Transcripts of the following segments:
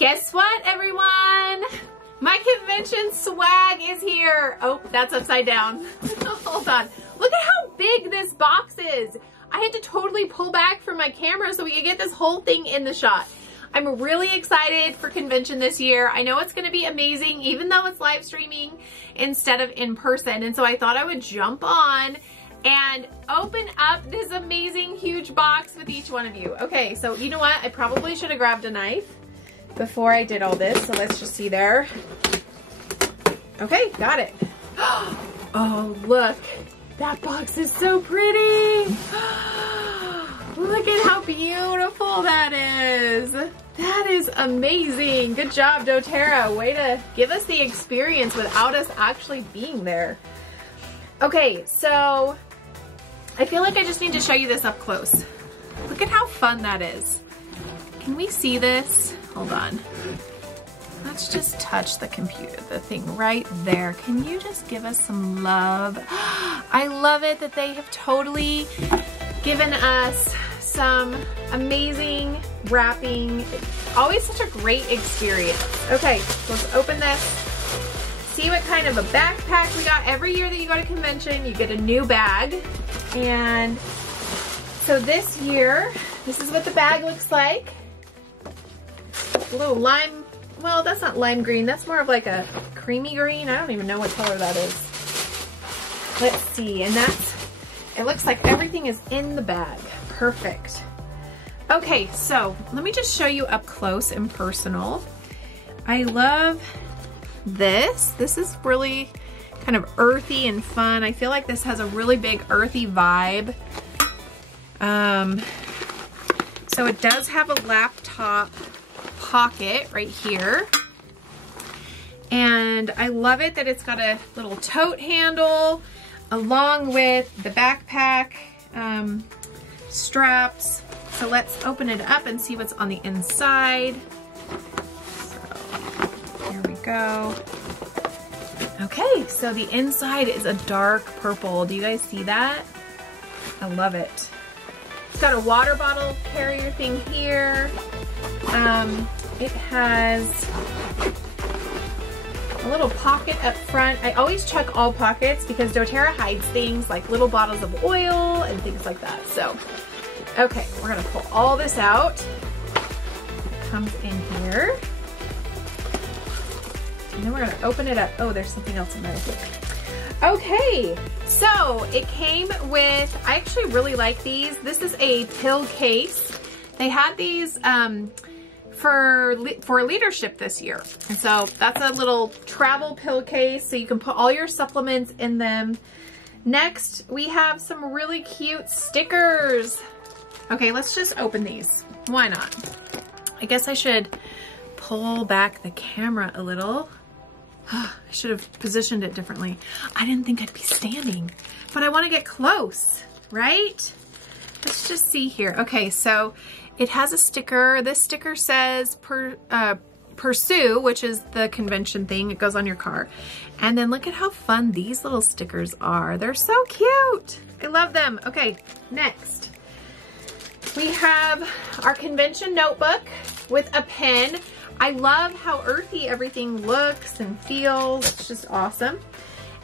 Guess what, everyone? My convention swag is here. Oh, that's upside down. Hold on. Look at how big this box is. I had to totally pull back from my camera so we could get this whole thing in the shot. I'm really excited for convention this year. I know it's gonna be amazing, even though it's live streaming instead of in person. And so I thought I would jump on and open up this amazing huge box with each one of you. Okay, so you know what? I probably should have grabbed a knife before I did all this. So let's just see there. Okay, got it. Oh, look. That box is so pretty. Look at how beautiful that is. That is amazing. Good job, Doterra. Way to give us the experience without us actually being there. Okay, so I feel like I just need to show you this up close. Look at how fun that is. Can we see this? Hold on. Let's just touch the computer, the thing right there. Can you just give us some love? I love it that they have totally given us some amazing wrapping. Always such a great experience. Okay, so let's open this. See what kind of a backpack we got. Every year that you go to convention, you get a new bag. And so this year, this is what the bag looks like. A little lime, well, that's not lime green. That's more of like a creamy green. I don't even know what color that is. Let's see, and it looks like everything is in the bag. Perfect. Okay, so let me just show you up close and personal. I love this. This is really kind of earthy and fun. I feel like this has a really big earthy vibe. So it does have a laptop pocket right here. And I love it that it's got a little tote handle along with the backpack straps. So let's open it up and see what's on the inside. So here we go. Okay, so the inside is a dark purple. Do you guys see that? I love it. It's got a water bottle carrier thing here. It has a little pocket up front. I always check all pockets because doTERRA hides things like little bottles of oil and things like that. So, okay, we're gonna pull all this out. It comes in here. And then we're gonna open it up. Oh, there's something else in there, I think. Okay, so it came with, I actually really like these. This is a pill case. They had these for leadership this year. And so that's a little travel pill case, so you can put all your supplements in them. Next, we have some really cute stickers. Okay, let's just open these. Why not? I guess I should pull back the camera a little. I should have positioned it differently. I didn't think I'd be standing, but I want to get close, right? Let's just see here. Okay, so it has a sticker. This sticker says Pursue, which is the convention thing. It goes on your car. And then look at how fun these little stickers are. They're so cute. I love them. Okay, next. We have our convention notebook with a pen. I love how earthy everything looks and feels. It's just awesome.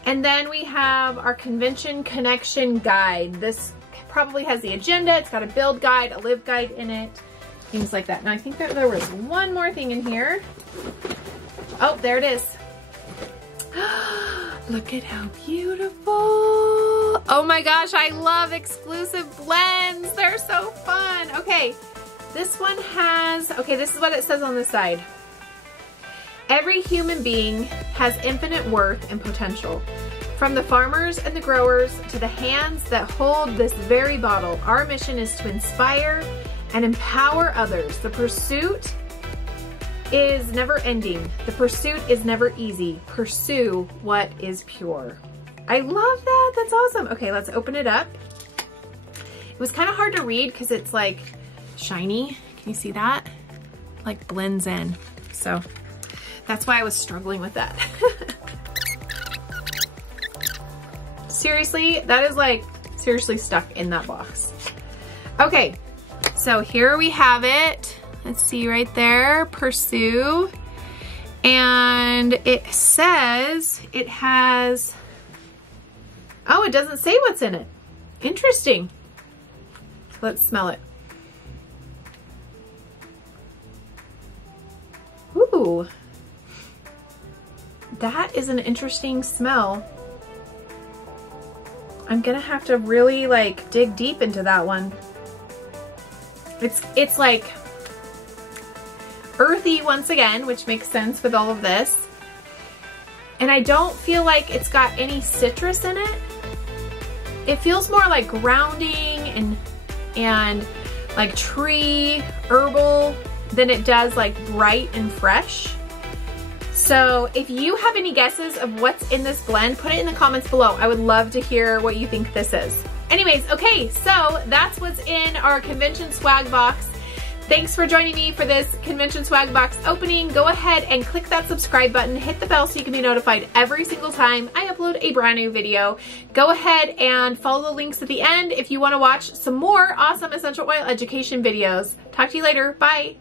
And then we have our convention connection guide. This probably has the agenda. It's got a build guide, a live guide in it, things like that. Now I think that there was one more thing in here. Oh, there it is. Look at how beautiful. Oh my gosh, I love exclusive blends. They're so fun. Okay, this one has, okay, this is what it says on the side. Every human being has infinite worth and potential. From the farmers and the growers to the hands that hold this very bottle, our mission is to inspire and empower others. The pursuit is never ending. The pursuit is never easy. Pursue what is pure. I love that. That's awesome. Okay, let's open it up. It was kind of hard to read because it's like shiny. Can you see that? Like blends in. So that's why I was struggling with that. Seriously, that is like seriously stuck in that box. Okay, so here we have it. Let's see right there, Pursue. And it says it has, oh, it doesn't say what's in it. Interesting. Let's smell it. Ooh, that is an interesting smell. I'm gonna have to really like dig deep into that one. It's like earthy once again, which makes sense with all of this. And I don't feel like it's got any citrus in it. It feels more like grounding and like tree, herbal than it does like bright and fresh. So if you have any guesses of what's in this blend, put it in the comments below. I would love to hear what you think this is. Anyways, okay, so that's what's in our convention swag box. Thanks for joining me for this convention swag box opening. Go ahead and click that subscribe button, hit the bell so you can be notified every single time I upload a brand new video. Go ahead and follow the links at the end if you want to watch some more awesome essential oil education videos. Talk to you later. Bye.